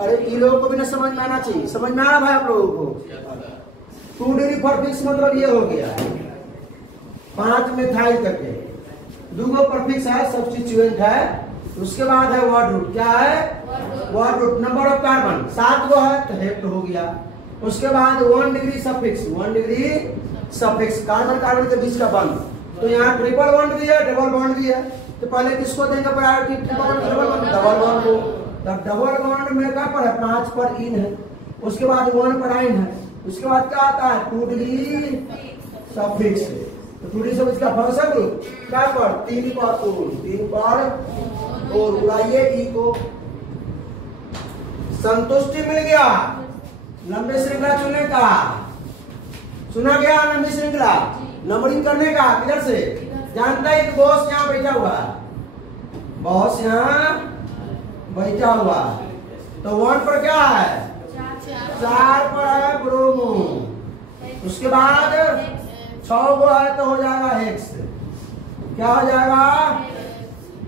अरे ई लोगों को भी ना समझ में आना चाहिए, समझ में आ रहा भाई आप लोगों को। 2 डिग्री परफिक्स मतलब ये हो गया 5 मिथाइल करके, 2 परफिक्स है, सब्स्टिट्यूएंट है। उसके बाद है वर्ड रूट, क्या है word root, number of carbon 7 गो है तो हेप्ट हो गया। उसके बाद 1 degree suffix, 1 degree suffix carbon carbon के बीच का बॉन्ड। तो यहाँ ट्रिपल बॉन्ड भी है, डबल बॉन्ड भी है, तो पहले किसको देंगे priority, triple bond double bond, double bond को। तब डबल बॉन्ड में क्या पर है 5 पर इन है, उसके बाद 1 पर आइन है, उसके बाद क्या आता है 2 डिग्री सफिक्स। तो 2 डिग्री सफिक्स का फंक्शन ग्रुप क्या पर 3 पर और उड़ाइए ई को। संतुष्टि मिल गया लंबे श्रृंखला चुनने का, सुना गया लंबी श्रृंखला नंबरिंग करने का। किधर से जानता है कि बॉस यहाँ बैठा हुआ है, बॉस यहाँ बैठा हुआ। तो 1 पर क्या है 4 पर है ब्रोमो। उसके बाद 6 गो है तो हो जाएगा हेक्स, क्या हो जाएगा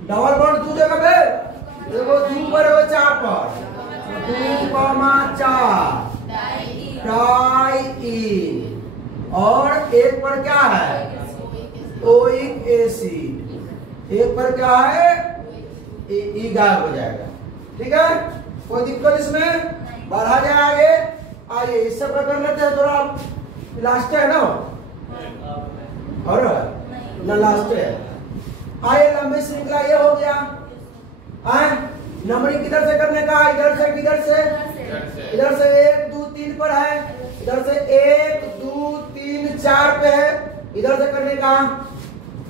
डबल बॉन्ड 2 जगह पे, देखो 2 पर है 4 पर 2,4 डाइईन। और 1 पर क्या है ओइक एसिड, 1 पर क्या है ई गायब हो जाएगा। ठीक है, कोई दिक्कत इसमें, बढ़ा जाए आगे। आइए इस सब कर लेते हैं, थोड़ा लास्ट है ना और ना लास्ट है। आइए लंबी श्रृंखला ये हो गया। नंबरिंग किधर से करने का, इधर से किधर से, इधर से 1 2 3 पर है, इधर से 1 2 3 4 पे है, इधर से करने का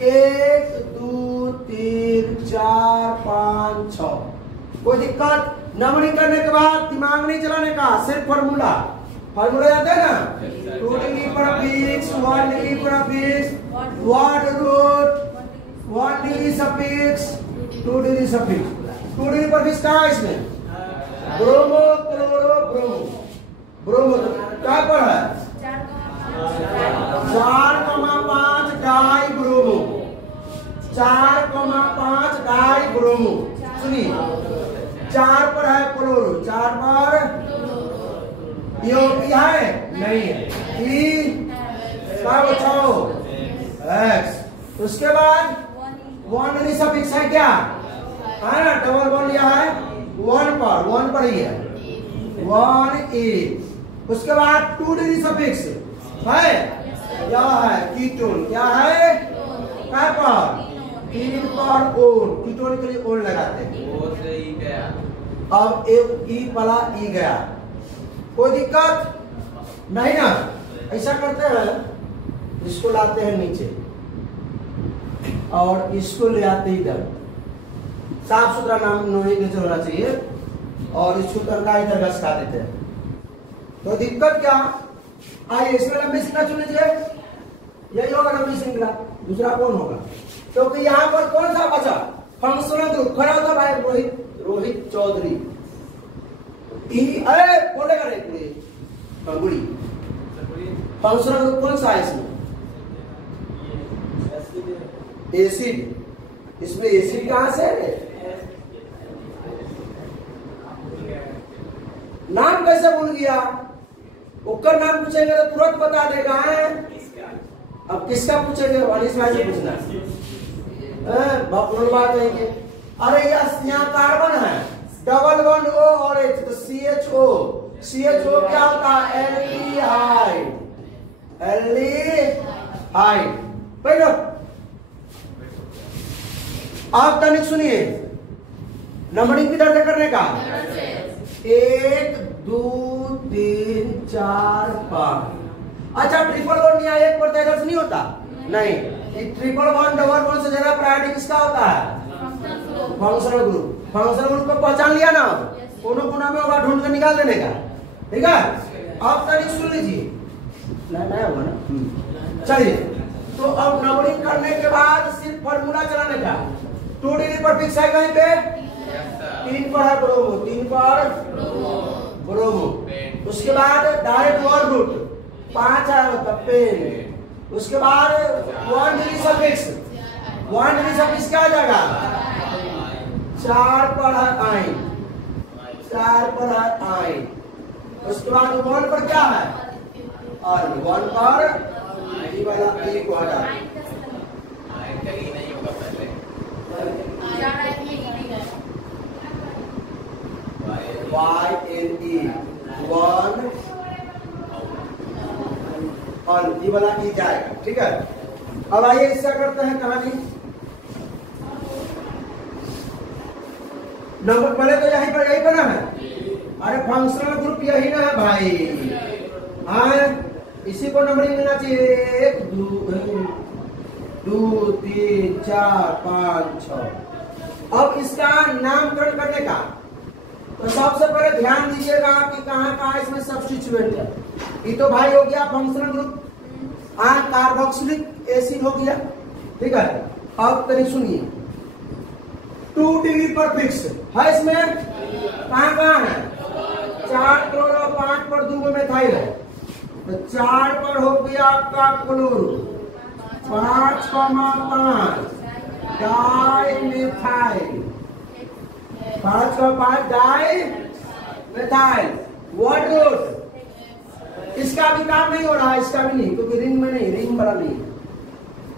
1 2 3 4 5 6। कोई दिक्कत, नंबरिंग करने के बाद दिमाग नहीं चलाने का, सिर्फ फार्मूला याद है ना। 2 degree prefix, 1 degree prefix, word root, 1 degree suffix, 2 degree suffix. 2 degree prefix कहाँ है इसमें ब्रोमो क्लोरो ब्रोमो, ब्रोमो क्या पर है 4,5 डाई ब्रोमो, 4,5 डाई ब्रोमो। सुनिए 4 पर है क्लोरो, 4 पर ईओपी है नहीं है, ई क्या बचाओ एक्स। उसके बाद 1 डिग्री सफिक्स है क्या है ना, डबल बॉन्ड लिया है 1 पर ही है 1 ए। उसके बाद 2 डिग्री सफिक्स है क्या है कीटोन, क्या है क्या पर 3 पर ओन, कीटोन के लिए ओन लगाते हैं। अब एक ई वाला ई गया, कोई दिक्कत नहीं ना। ऐसा करते हैं, इसको लाते हैं नीचे और इसको ले आते इधर, साफ सुथरा नाम नोई नीचे होना चाहिए, और इसको तनका इधर घसका देते हैं। तो दिक्कत क्या, आइए इसमें लंबी श्रृंखला चुन लीजिए, यही होगा लंबी श्रृंखला। दूसरा कौन होगा, क्योंकि यहाँ पर कौन सा बचा फंक्शनल ग्रुप खड़ा था भाई रोहित चौधरी। अरे बोलेगा नहीं पूरी पंगुड़ी, फंक्शनल ग्रुप कौन सा है इसमें एसिड, इसमें एसिड कहां से है, नाम कैसे भूल गया, उसका नाम पूछेंगे तो तुरंत बता देगा है। अब किसका पूछेंगे वालिस भाई से पूछना बात कहेंगे। अरे यहाँ कार्बन है डबल बॉन्ड ओ और एच, तो CHO, CHO क्या होता है एल्डिहाइड, एल्डिहाइड। बैठो आप तनिक सुनिए, नंबरिंग किधर से करने का 1 2 3 4 5। अच्छा ट्रिपल बॉन्ड यहाँ 1 पर इधर से नहीं होता, नहीं, ट्रिपल बॉन्ड डबल बॉन्ड से ज्यादा प्रायोरिटी किसका होता है फंक्शनल ग्रुप। फंक्शनल ग्रुप को पहचान लिया ना, कोनों कोना में होगा, ढूंढ कर निकाल देने का। ठीक है, अब तनिक सुन लीजिए, नया होगा ना। चलिए, तो अब नंबरिंग करने के बाद सिर्फ फार्मूला चलाने का। 2 डिग्री पर फिक्स है कहीं पे, 3 पर है ब्रोमो, 3 पर ब्रोमो। उसके बाद डायरेक्ट वर्ड रूट 5 है, मतलब पेन उसके बाद 1 डिग्री सफिक्स, 1 डिग्री सफिक्स क्या आ जाएगा? 4 पर है आइन, 4 पर है आइन। उसके बाद 1 पर क्या है? और 1 पर ई वाला ई को हटा, नहीं होगा पहले YNE 1 और ये वाला ई जाएगा। ठीक है, अब आइए इसका करते हैं कहानी। नंबर पहले तो यहीं पर ना है। अरे फंक्शनल ग्रुप यही ना है भाई। हाँ, इसी को नंबरिंग मिलना चाहिए। 1 2 3 4 5 6। अब इसका नामकरण करने का तो सबसे पहले ध्यान दीजिएगा कि कहाँ कहाँ इसमें सब्स्टिट्यूएंट है। ये तो भाई हो गया फंक्शनल ग्रुप, कार्बोक्सिलिक एसिड हो गया। ठीक है, अब करीब सुनिए, 2 डिग्री पर फिक्स है इसमें। कहाँ कहाँ है? 4 क्लोरो, 5 पर 2 मेथाइल है, तो 4 पर हो गया आपका chloro, 5,5 di methyl, 5,5 di methyl. What root? इसका भी काम नहीं हो रहा है, इसका भी नहीं, क्योंकि रिंग में नहीं, रिंग वाला नहीं।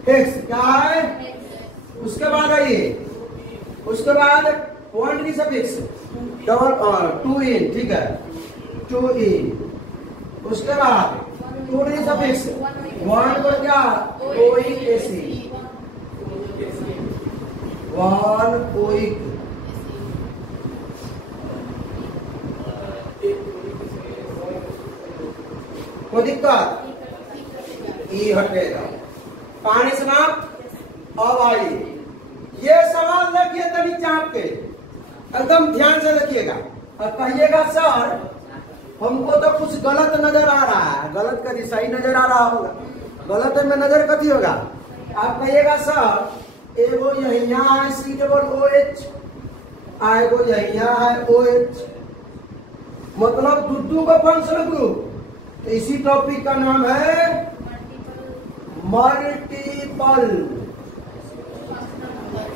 फिक्स क्या है? उसके बाद आइए, उसके बाद 1 डिग्री सफिक्स डबल 2 इन। ठीक है, 2 इन। उसके बाद 2 डिग्री सफिक्स 1 पर क्या? Oic acid, 1 oic. कोई दिक्कत? ई हटेगा, पानी समाप्त। अब आइए, ये सवाल देखिए तभी चाप के, एकदम ध्यान से देखिएगा और कहिएगा सर हमको तो कुछ गलत नजर आ रहा है। गलत कभी सही नजर आ रहा होगा, गलत में नजर कथी होगा? आप कहिएगा सर एगो यहाँ है C+OH, एगो यहाँ है OH, मतलब दू का फंक्शनल ग्रुप। तो इसी टॉपिक का नाम है मल्टीपल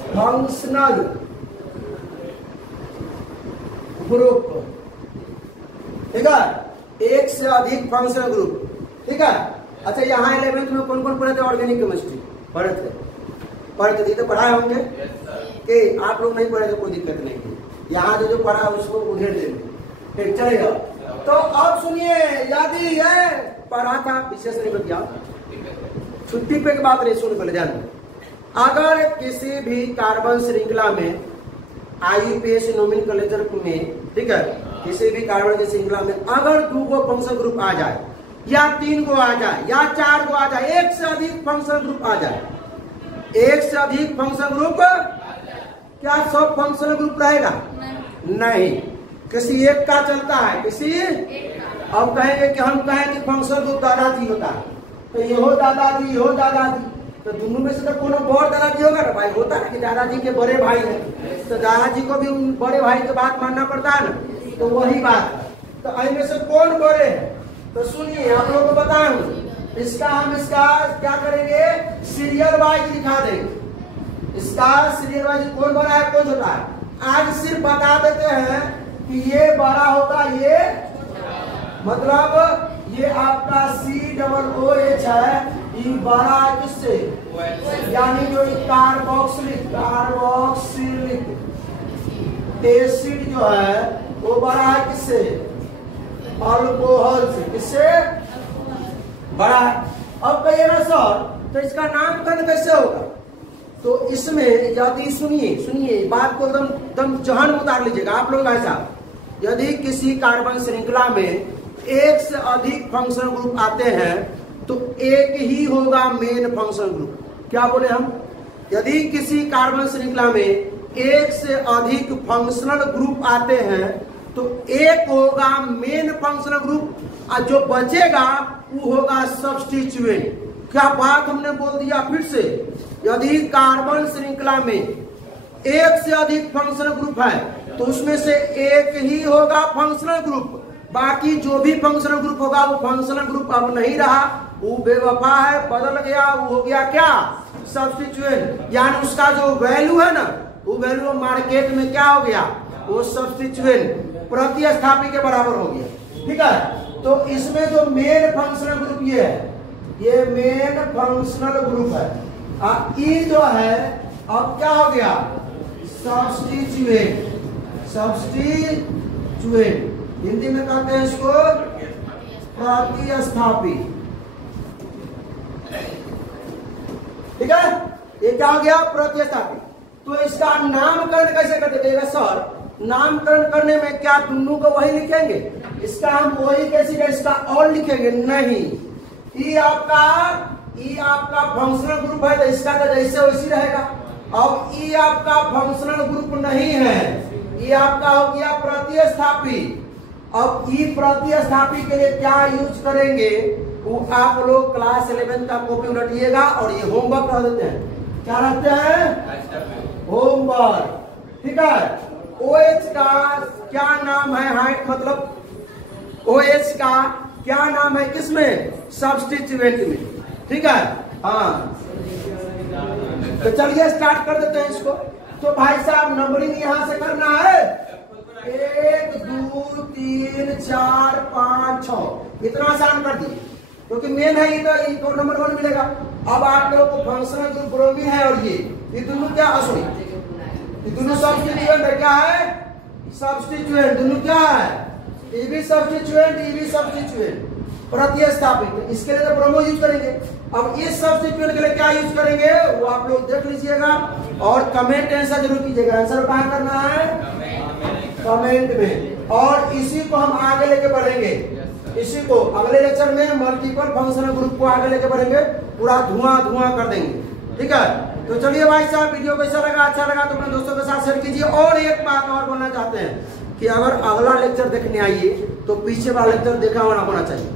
फंक्शनल ग्रुप। ठीक है, एक से अधिक फंक्शनल ग्रुप। ठीक है, अच्छा यहाँ 11th में कौन कौन पढ़े थे? ऑर्गेनिक केमिस्ट्री पढ़े थे, तो पढ़ाए होंगे कि आप लोग नहीं पढ़े थे, कोई दिक्कत नहीं थी। यहाँ जो पढ़ा उसको उधेड़ देंगे। ठीक चलेगा। तो अब सुनिए, यदि है पढ़ा था विशेष नहीं बतिया, छुट्टी पे की बात नहीं, सुन पहले ध्यान। अगर किसी भी कार्बन श्रृंखला में IUPAC नोमेनक्लेचर में, ठीक है, किसी भी कार्बन की श्रृंखला में अगर 2 गो फंक्शनल ग्रुप आ जाए या 3 गो आ जाए या 4 गो आ जाए, एक से अधिक फंक्शनल ग्रुप आ जाए, एक से अधिक फंक्शनल ग्रुप, क्या सब फंक्शनल ग्रुप रहेगा? नहीं, किसी एक का चलता है, किसी। अब कहेंगे कि हम कहें कि फंक्शनल ग्रुप दादाजी होता है, तो ये हो दादाजी, हो दादाजी, तो दोनों में से तो कोनो बड़ दादाजी होगा ना भाई। होता है कि दादाजी के बड़े भाई हैं, तो दादाजी को भी उन बड़े भाई की बात मानना पड़ता है ना, तो वही बात है। तो इनमें से कौन बड़े हैं? तो सुनिए, आप लोगों को बताऊं, इसका क्या करेंगे? सीरियल वाइज दिखा देंगे। इसका सीरियल वाइज कौन बड़ा है, कौन छोटा है। आज सिर्फ बता देते हैं कि ये बड़ा होगा, ये मतलब ये आपका C+OH है, ये बड़ा है किससे? यानी जो कार्बोक्सिलिक एसिड जो है वो बड़ा है किससे? अल्कोहल से। किससे बड़ा है? अब कहिए ना सर तो इसका नामकरण कैसे होगा? तो इसमें यदि सुनिए बात को एकदम जहन में उतार लीजिएगा आप लोग। ऐसा यदि किसी कार्बन श्रृंखला में एक से अधिक फंक्शनल ग्रुप आते हैं तो एक ही होगा मेन फंक्शनल ग्रुप। क्या बोले हम? यदि किसी कार्बन श्रृंखला में एक से अधिक फंक्शनल ग्रुप आते हैं तो एक होगा मेन फंक्शनल ग्रुप और जो बचेगा वो होगा सब्स्टिट्यूएंट। क्या बात हमने बोल दिया फिर से? यदि कार्बन श्रृंखला में एक से अधिक फंक्शनल ग्रुप है तो उसमें से एक ही होगा फंक्शनल ग्रुप, बाकी जो भी फंक्शनल ग्रुप होगा वो फंक्शनल ग्रुप अब नहीं रहा, वो बेवफा है, बदल गया, वो हो गया क्या, सब्स्टिट्यूएंट। यानी उसका जो वैल्यू है ना, वो वैल्यू मार्केट में क्या हो गया, वो सब्स्टिट्यूएंट, प्रतिस्थापी के बराबर हो गया। ठीक है, तो इसमें जो मेन फंक्शनल ग्रुप ये है, ये मेन फंक्शनल ग्रुप है। ई जो है अब क्या हो गया, सब्स्टिट्यूएंट। सब्स्टिट्यूएंट हिंदी में कहते हैं इसको प्रतिस्थापी। ठीक है, ये क्या हो गया, प्रतिस्थापी। तो इसका नामकरण कैसे करते देगा सर, नामकरण करने में क्या दोनों को वही लिखेंगे, इसका हम वही कैसे, इसका और लिखेंगे नहीं। ई आपका फंक्शनल ग्रुप है तो इसका तो जैसे वैसी रहेगा। अब ई आपका फंक्शनल ग्रुप नहीं है, ये आपका हो गया प्रतिस्थापी। अब ई प्रतिस्थापी के लिए क्या यूज करेंगे, वो आप लोग क्लास 11 का कॉपी उलटिएगा और ये होमवर्क रख देते हैं। क्या रखते हैं, होमवर्क। ठीक है, OH का क्या नाम है, हाइट मतलब OH का क्या नाम है, किसमें, सब्स्टिट्यूएंट में। ठीक है, हाँ, तो चलिए स्टार्ट कर देते हैं इसको। तो भाई साहब नंबरिंग यहां से करना है, 1 2 3 4 5 6, इतना आसान कर दिए क्योंकि मेन है ये, तो इनको नंबर 1 मिलेगा। अब आप लोगों को फंक्शनल जो ब्रोमीन है और ये दोनों क्या, सॉरी ये दोनों सब्स्टिट्यूएंट है, क्या है, सब्स्टिट्यूएंट, दोनों क्या है, ये भी सब्स्टिट्यूएंट, ये भी सब्स्टिट्यूएंट, प्रतिस्थापित। इसके लिए तो ब्रोमो यूज करेंगे। अब इस सब्स्टिट्यूएंट के लिए क्या यूज करेंगे वो आप लोग देख लीजिएगा और कमेंट आंसर जरूर कीजिएगा। आंसर कहाँ करना है, कमेंट में। और इसी को हम आगे लेके बढ़ेंगे, इसी को अगले लेक्चर में मल्टीपल फंक्शनल ग्रुप को आगे लेके बढ़ेंगे, पूरा धुआं कर देंगे। ठीक है, तो चलिए भाई साहब वीडियो कैसा लगा, अच्छा लगा तो अपने दोस्तों के साथ शेयर कीजिए। और एक बात और बोलना चाहते हैं कि अगर अगला लेक्चर देखने आइए तो पीछे वाला लेक्चर देखा होना चाहिए,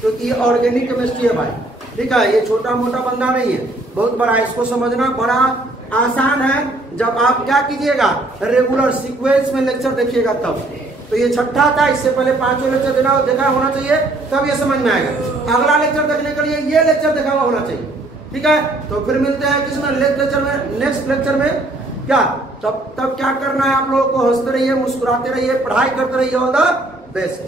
क्योंकि ये ऑर्गेनिक केमिस्ट्री है भाई। ठीक है, ये छोटा मोटा बंदा नहीं है, बहुत बड़ा, इसको समझना बड़ा आसान है। जब आप क्या कीजिएगा, रेगुलर सीक्वेंस में लेक्चर देखिएगा तब। तो ये छठा था, इससे पहले 5 लेक्चर देखा होना चाहिए, तब ये समझ में आएगा। अगला लेक्चर देखने के लिए ये लेक्चर देखा हुआ होना चाहिए। ठीक है, तो फिर मिलते हैं किसमें, नेक्स्ट लेक्चर में। क्या तब क्या करना है, आप लोगों को हंसते रहिए, मुस्कुराते रहिए, पढ़ाई करते रहिए। All the best.